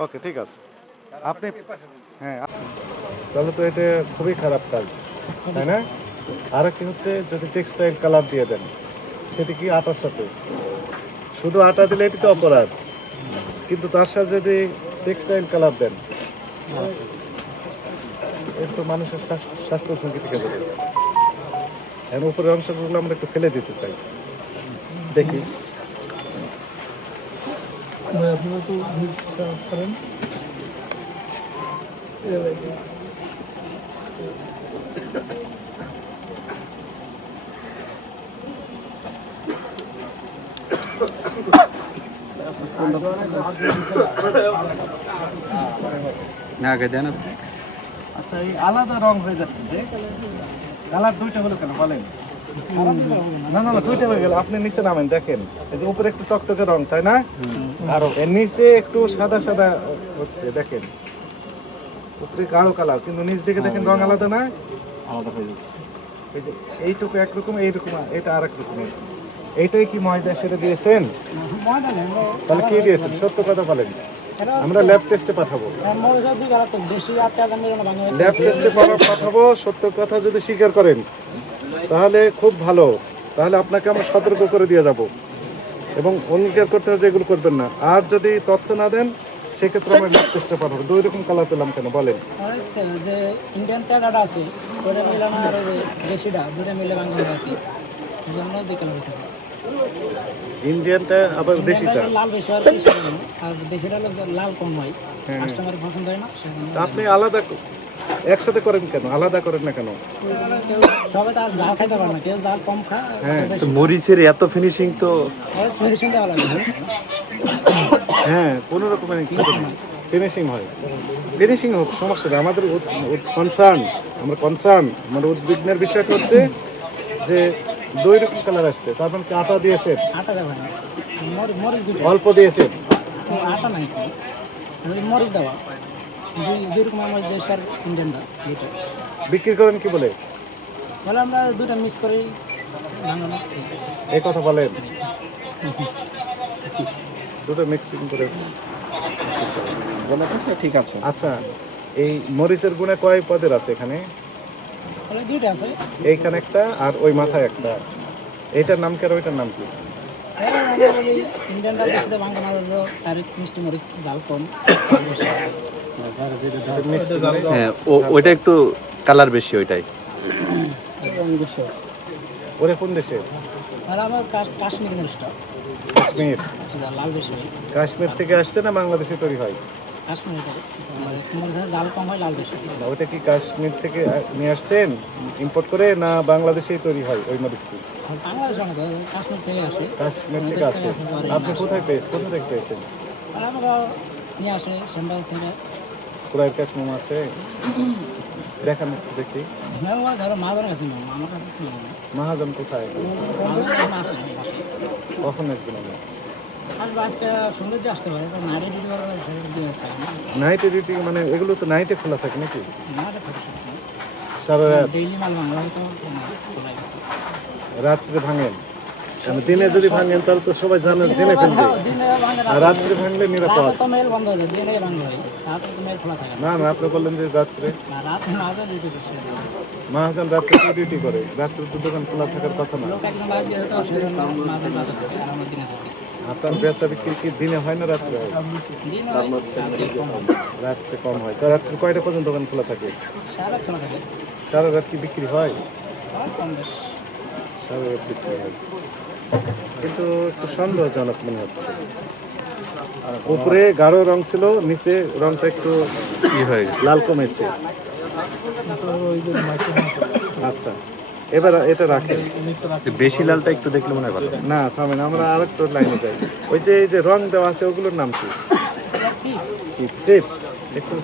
ওকে ঠিক আছে। আপনি হ্যাঁ তাহলে তো এটা খুবই খারাপ কাজ তাই না? আর একটি হচ্ছে যদি টেক্সটাইল কালার দিয়ে দেন সেটি কি আটার সাথে? শুধু আটা দিলে এটি তো অপরাধ। কিন্তু তার সাথে যদি টেক্সটাইল কালার দেন এর তো মানুষের স্বাস্থ্য ঝুঁকি থেকে বেরোবে এর উপরের অংশগুলো আমরা একটু ফেলে দিতে চাই। দেখি। না আগে দেন আপনি। আচ্ছা এই আলাদা রং হয়ে যাচ্ছে যে কালার দুইটা হলো কেন বলেন। না না না দুইটা হয়ে গেল। আপনি নিচে নামেন দেখেন। এই যে উপরে একটু টকটকে রং তাই না? আর এর নিচে একটু সাদা সাদা হচ্ছে দেখেন। উপরে কালো কালার কিন্তু নিচ দিকে দেখেন রং আলাদা না? আলাদা হয়ে যাচ্ছে। এই যে এইটুকু একরকম এইরকম এটা আর এক রকমের এইটাই কি ময়দা সেটা দিয়েছেন? তাহলে কি দিয়েছেন? সত্য কথা বলেন। আমরা ল্যাব টেস্টে পাঠাবো। ল্যাব টেস্টে পাঠাবো সত্য কথা যদি স্বীকার করেন। তাহলে খুব ভালো। তাহলে আপনাকে আমরা সতর্ক করে দিয়ে যাব। এবং অঙ্গীকার করতে হবে এগুলো করবেন না। আর যদি তথ্য না দেন সেক্ষেত্রে আমরা ল্যাব টেস্টে পাঠাবো দুই রকম কালার পেলাম কেন? বলেন। যে ইন্ডিয়ান টাকাটা আছে ওটা মিলে আর দেশিটা দুটা মিলে বাংলা আছে। জন্য দুই কালার হতে হবে ইন্ডিয়ানটা আবার দেশিটা? লাল বেশি আর বেশি আর দেশিটা লাল কম হয়। কাস্টমার পছন্দ না আপনি আলাদা একসাথে করেন কেন? আলাদা করেন না কেন? হ্যাঁ। মরিচের এত ফিনিশিং তো লাগে। হ্যাঁ কোনো রকমের ফিনিশিং হয়। ফিনিশিং হোক সমস্যা নেই। আমাদের কনসার্ন আমরা কনসার্ন আমার উদ্বিগ্নের বিষয়টা হচ্ছে যে দুই রকম কালার আসছে। তারপর কি আটা হয়। দুটো। অল্প দিয়েছেন আটা নাই মরিচ দেওয়া। দুই আমার দেশ আর ইন্ডিয়ানটা দুটো বিক্রি করেন কি বলে? বলে আমরা দুটো মিক্স করে ভাঙানো। এই কথা বলেন। দুটো মিক্সিং করে। ঠিক আছে। আচ্ছা এই মরিচের গুণে কয় পদের আছে এখানে? দুইটা আছে। এইখানে একটা আর ওই মাথায় একটা। এইটার নাম কি আর ওইটার নাম কি? বাংলা মিষ্টি মরিচ কম। মরিচ। হ্যাঁ ওইটা একটু কালার বেশি ওইটাই। ওরে কোন দেশে? আর আমার কাশ- কাশ্মীর কাশ্মীর। থেকে আসছে না বাংলাদেশে তৈরি হয়? কাশ্মীর মরিচের জাল কম হয় লাল বেশি। না ওটা কি কাশ্মীর থেকে নিয়ে আসছেন? ইম্পোর্ট করে না বাংলাদেশেই তৈরি হয় ওই মরিচটি কাশ্মীর থেকে আসে। কাশ্মীর থেকে বাংলাদেশ আসে থেকে আসে, পরে আপনি কোথায় পেয়েছেন? কোথা থেকে পেয়েছেন? নিয়ে আসে সেন্ট্রাল থেকে কুড়াইয়ের কাশ্মীর আছে। দেখান একটু দেখি। নেই। মহাজন কোথায়? কখন আসবেন আমরা নাইটে ডিউটি মানে এগুলো তো নাইটে খোলা থাকে নাকি? সারা রাত্রে ভাঙেন? দিনে যদি ভাঙেন তাহলে তো সবাই জানে জেনে ফেলবে। আর রাত্রে ভাঙলে নিরাপদ। তো তো না। না আপনি বললেন যে রাত্রে। মহাজন রাত্রে কি ডিউটি করে। রাত্রে তো দোকান খোলা থাকার কথা না। আপনার বেচা বিক্রি কি দিনে হয় না রাত্রে হয়? দিন রাতে কম। রাত্রে কম হয়। তো রাত্রে কয়টা পর্যন্ত দোকান খোলা থাকে? সারা খোলা থাকে সারা রাত কি বিক্রি হয়? রাত বিক্রি হয় কিন্তু একটু সন্দেহজনক মনে হচ্ছে। উপরে গাঢ় রং ছিল নিচে রংটা একটু ই হয়ে গেছে। লাল কমেছে। আচ্ছা এবার এটা রাখেন বেশি লালটা একটু দেখলে মনে হয় ভালো না থামেন আমরা আর একটু লাইনে যাই। ওই যে এই যে রং দেওয়া আছে ওগুলোর নাম কি? চিপস একটু